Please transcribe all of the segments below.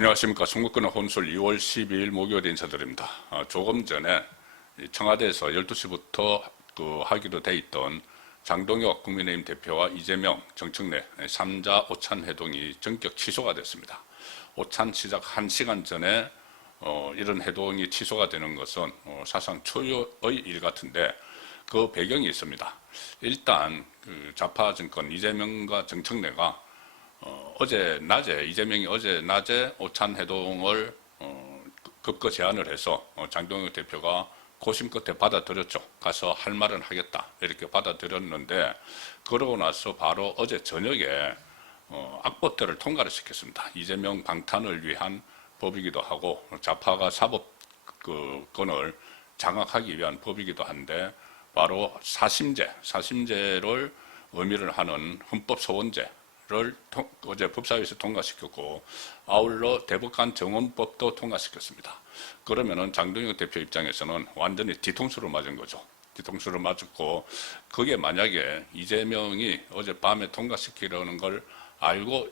안녕하십니까. 송국근의 혼술 2월 12일 목요일 인사드립니다. 조금 전에 청와대에서 12시부터 하기로 돼 있던 장동혁 국민의힘 대표와 이재명, 정청래 3자 오찬 회동이 전격 취소가 됐습니다. 오찬 시작 1시간 전에 이런 회동이 취소가 되는 것은 사상 초유의 일 같은데 그 배경이 있습니다. 일단 좌파 정권 이재명과 정청래가 이재명이 어제 낮에 오찬 회동을 급거 제안을 해서 장동혁 대표가 고심 끝에 받아들였죠. 가서 할 말은 하겠다 이렇게 받아들였는데, 그러고 나서 바로 어제 저녁에 악법들을 통과를 시켰습니다. 이재명 방탄을 위한 법이기도 하고 좌파가 사법권을 장악하기 위한 법이기도 한데, 바로 사심제를 의미를 하는 헌법소원제를 어제 법사위에서 통과시켰고, 아울러 대법관 정원법도 통과시켰습니다. 그러면은 장동혁 대표 입장에서는 완전히 뒤통수를 맞은 거죠. 뒤통수를 맞았고, 그게 만약에 이재명이 어젯밤에 통과시키려는 걸 알고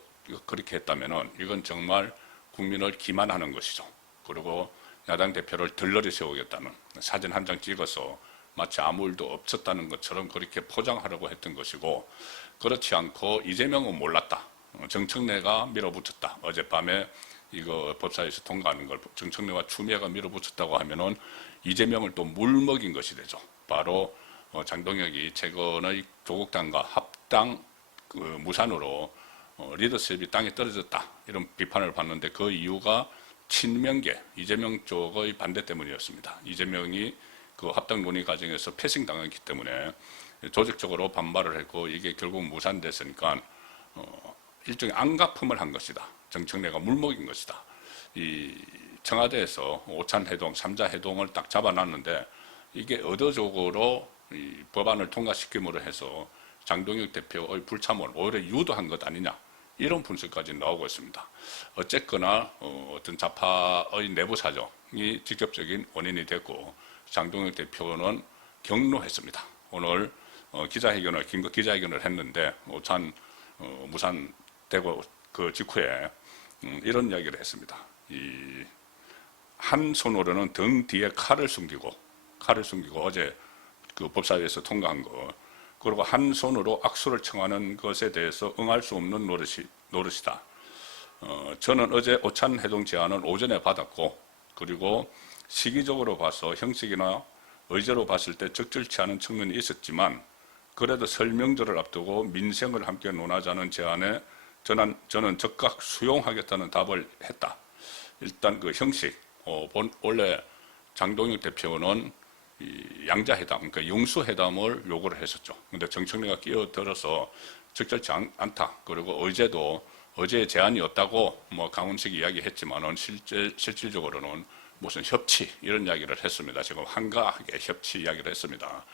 그렇게 했다면은 이건 정말 국민을 기만하는 것이죠. 그리고 야당 대표를 들러리 세우겠다는, 사진 한 장 찍어서 마치 아무 일도 없었다는 것처럼 그렇게 포장하려고 했던 것이고, 그렇지 않고 이재명은 몰랐다, 정청래가 밀어붙였다, 어젯밤에 이거 법사위에서 통과하는 걸 정청래와 추미애가 밀어붙였다고 하면은 이재명을 또 물먹인 것이 되죠. 바로 장동혁이 최근의 조국당과 합당 무산으로 리더십이 땅에 떨어졌다 이런 비판을 받는데, 그 이유가 친명계 이재명 쪽의 반대 때문이었습니다. 이재명이 그 합당 논의 과정에서 패싱당했기 때문에 조직적으로 반발을 했고, 이게 결국 무산됐으니까 일종의 안가품을 한 것이다. 정청래가 물먹인 것이다. 이 청와대에서 오찬 회동, 3자 회동을 딱 잡아놨는데, 이게 의도적으로 이 법안을 통과시킴으로 해서 장동혁 대표의 불참을 오히려 유도한 것 아니냐, 이런 분석까지 나오고 있습니다. 어쨌거나 어떤 좌파의 내부 사정이 직접적인 원인이 됐고, 장동혁 대표는 격노했습니다. 오늘 긴급 기자회견을 했는데, 오찬 무산되고 그 직후에 이런 이야기를 했습니다. 한 손으로는 등 뒤에 칼을 숨기고 어제 그 법사위에서 통과한 거, 그리고 한 손으로 악수를 청하는 것에 대해서 응할 수 없는 노릇이다. 저는 어제 오찬 회동 제안을 오전에 받았고, 그리고 시기적으로 봐서 형식이나 의제로 봤을 때 적절치 않은 측면이 있었지만, 그래도 설명절을 앞두고 민생을 함께 논하자는 제안에 저는 즉각 수용하겠다는 답을 했다. 일단 그 형식, 원래 장동혁 대표는 이 양자회담, 그러니까 영수회담을 요구를 했었죠. 근데 정청래가 끼어들어서 적절치 않다. 그리고 어제 제안이 없다고 강훈식이 이야기했지만은 실질적으로는 무슨 협치 이런 이야기를 했습니다. 지금 한가하게 협치 이야기를 했습니다.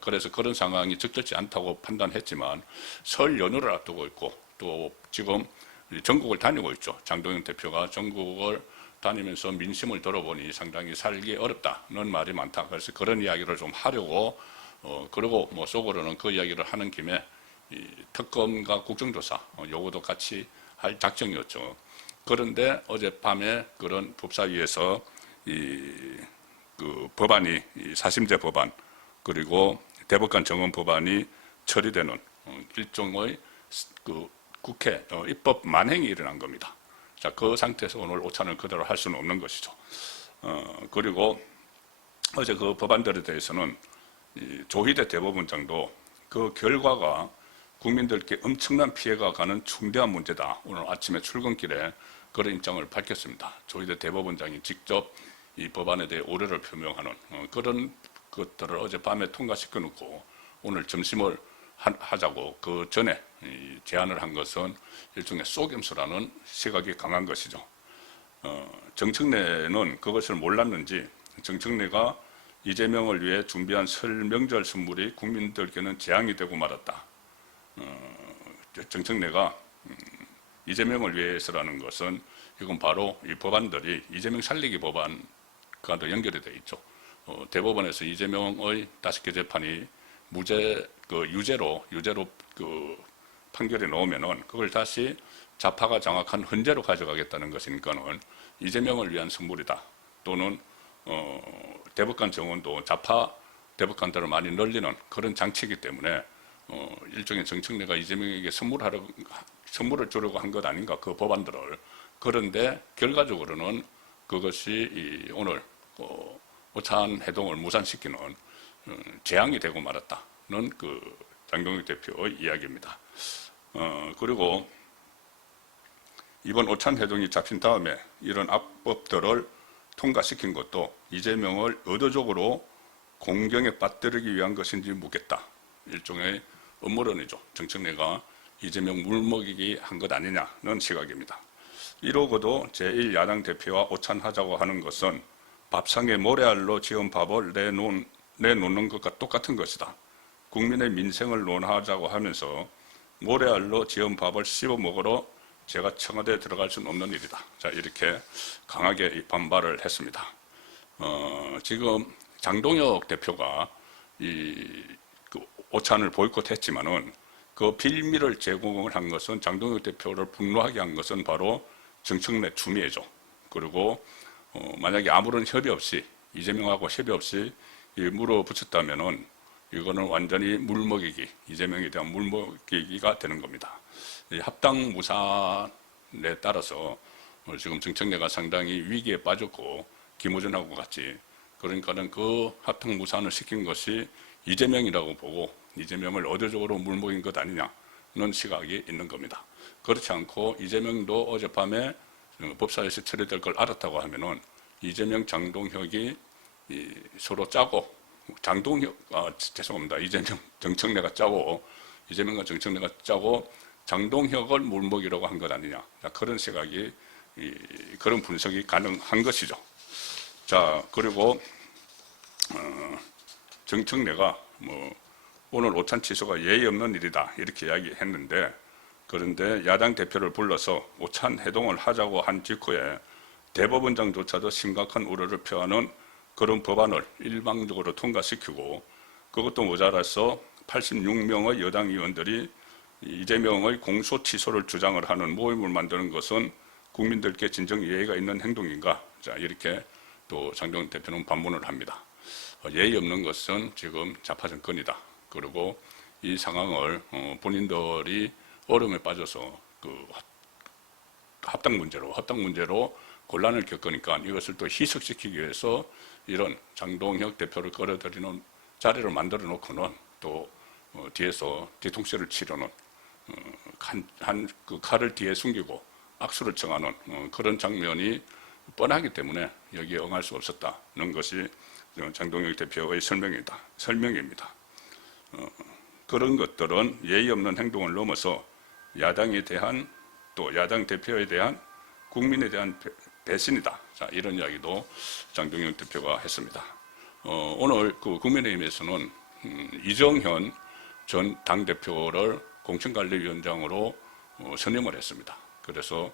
그래서 그런 상황이 적절치 않다고 판단했지만, 설 연휴를 앞두고 있고 또 지금 전국을 다니고 있죠. 장동혁 대표가 전국을 다니면서 민심을 들어보니 상당히 살기 어렵다는 말이 많다. 그래서 그런 이야기를 좀 하려고, 그리고 속으로는 그 이야기를 하는 김에 이 특검과 국정조사 요거도 같이 할 작정이었죠. 그런데 어젯밤에 그런 법사위에서 그 법안이, 사심제 법안 그리고 대법관 정원 법안이 처리되는 일종의 그 국회 입법 만행이 일어난 겁니다. 자, 그 상태에서 오늘 오찬을 그대로 할 수는 없는 것이죠. 그리고 어제 그 법안들에 대해서는 조희대 대법원장도 그 결과가 국민들께 엄청난 피해가 가는 중대한 문제다, 오늘 아침에 출근길에 그런 입장을 밝혔습니다. 조희대 대법원장이 직접 이 법안에 대해 우려를 표명하는 그런 것들을 어젯밤에 통과시켜 놓고 오늘 점심을 하자고 그 전에 제안을 한 것은 일종의 속임수라는 시각이 강한 것이죠. 정청래는 그것을 몰랐는지 정청래가 이재명을 위해 준비한 설 명절 선물이 국민들께는 재앙이 되고 말았다. 정청래가 이재명을 위해서라는 것은 이건 바로 이 법안들이 이재명 살리기 법안과도 연결이 되어 있죠. 대법원에서 이재명의 5개 재판이 유죄로 그 판결이 나오면은 그걸 다시 좌파가 장악한 헌재로 가져가겠다는 것이니까는 이재명을 위한 선물이다. 또는 대법관 정원도 좌파 대법관들을 많이 늘리는 그런 장치이기 때문에 일종의 정청래가 이재명에게 선물을 주려고 한 것 아닌가, 그 법안들을. 그런데 결과적으로는 그것이 오늘 오찬 해동을 무산시키는 재앙이 되고 말았다는 그 장동혁 대표의 이야기입니다. 그리고 이번 오찬 해동이 잡힌 다음에 이런 악법들을 통과시킨 것도 이재명을 의도적으로 공경에 빠뜨리기 위한 것인지 묻겠다. 일종의 음모론이죠. 정청래가 이재명 물먹이기 한 것 아니냐는 시각입니다. 이러고도 제1야당 대표와 오찬하자고 하는 것은 밥상에 모래알로 지은 밥을 내놓는 것과 똑같은 것이다. 국민의 민생을 논하자고 하면서 모래알로 지은 밥을 씹어 먹으러 제가 청와대에 들어갈 수는 없는 일이다. 자, 이렇게 강하게 반발을 했습니다. 지금 장동혁 대표가 그 오찬을 보이콧했지만은 그 빌미를 제공을 한 것은, 장동혁 대표를 분노하게 한 것은 바로 정청래 추미애죠. 그리고 만약에 아무런 협의 없이, 이재명하고 협의 없이 물어붙였다면은 이거는 완전히 물먹이기, 이재명에 대한 물먹이기가 되는 겁니다. 이 합당 무산에 따라서 지금 정청래가 상당히 위기에 빠졌고 김호준하고 같이, 그러니까는 그 합당 무산을 시킨 것이 이재명이라고 보고 이재명을 의도적으로 물먹인 것 아니냐는 시각이 있는 겁니다. 그렇지 않고 이재명도 어젯밤에 법사위에서 처리될 걸 알았다고 하면은 이재명, 장동혁이 서로 짜고, 죄송합니다. 이재명, 정청래가 짜고, 이재명과 정청래가 짜고 장동혁을 물먹이려고 한 것 아니냐. 그런 시각이, 그런 분석이 가능한 것이죠. 자, 그리고 정청래가 오늘 오찬 취소가 예의 없는 일이다 이렇게 이야기했는데, 그런데 야당 대표를 불러서 오찬 해동을 하자고 한 직후에 대법원장조차도 심각한 우려를 표하는 그런 법안을 일방적으로 통과시키고, 그것도 모자라서 86명의 여당 의원들이 이재명의 공소 취소를 주장을 하는 모임을 만드는 것은 국민들께 진정 예의가 있는 행동인가? 자, 이렇게 또 장동혁 대표는 반문을 합니다. 예의 없는 것은 지금 좌파 정권이다. 그리고 이 상황을 본인들이 어려움에 빠져서 그 합당 문제로 곤란을 겪으니까 이것을 또 희석시키기 위해서 이런 장동혁 대표를 끌어들이는 자리를 만들어 놓고는 또 뒤에서 뒤통수를 치려는 그 칼을 뒤에 숨기고 악수를 청하는 그런 장면이 뻔하기 때문에 여기에 응할 수 없었다는 것이 장동혁 대표의 설명입니다. 그런 것들은 예의 없는 행동을 넘어서 야당에 대한, 또 야당 대표에 대한, 국민에 대한 배신이다. 자, 이런 이야기도 장동혁 대표가 했습니다. 오늘 그 국민의힘에서는 이정현 전 당대표를 공천관리위원장으로 선임을 했습니다. 그래서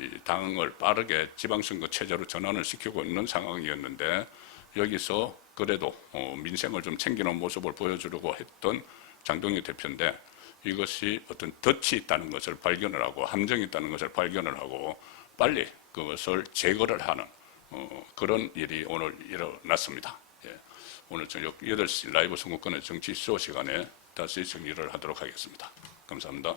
이 당을 빠르게 지방선거 체제로 전환을 시키고 있는 상황이었는데, 여기서 그래도 민생을 좀 챙기는 모습을 보여주려고 했던 장동혁 대표인데, 이것이 어떤 덫이 있다는 것을 발견을 하고, 함정이 있다는 것을 발견을 하고 빨리 그것을 제거를 하는 그런 일이 오늘 일어났습니다. 예. 오늘 저녁 8시 라이브 선거권의 정치 수호 시간에 다시 정리를 하도록 하겠습니다. 감사합니다.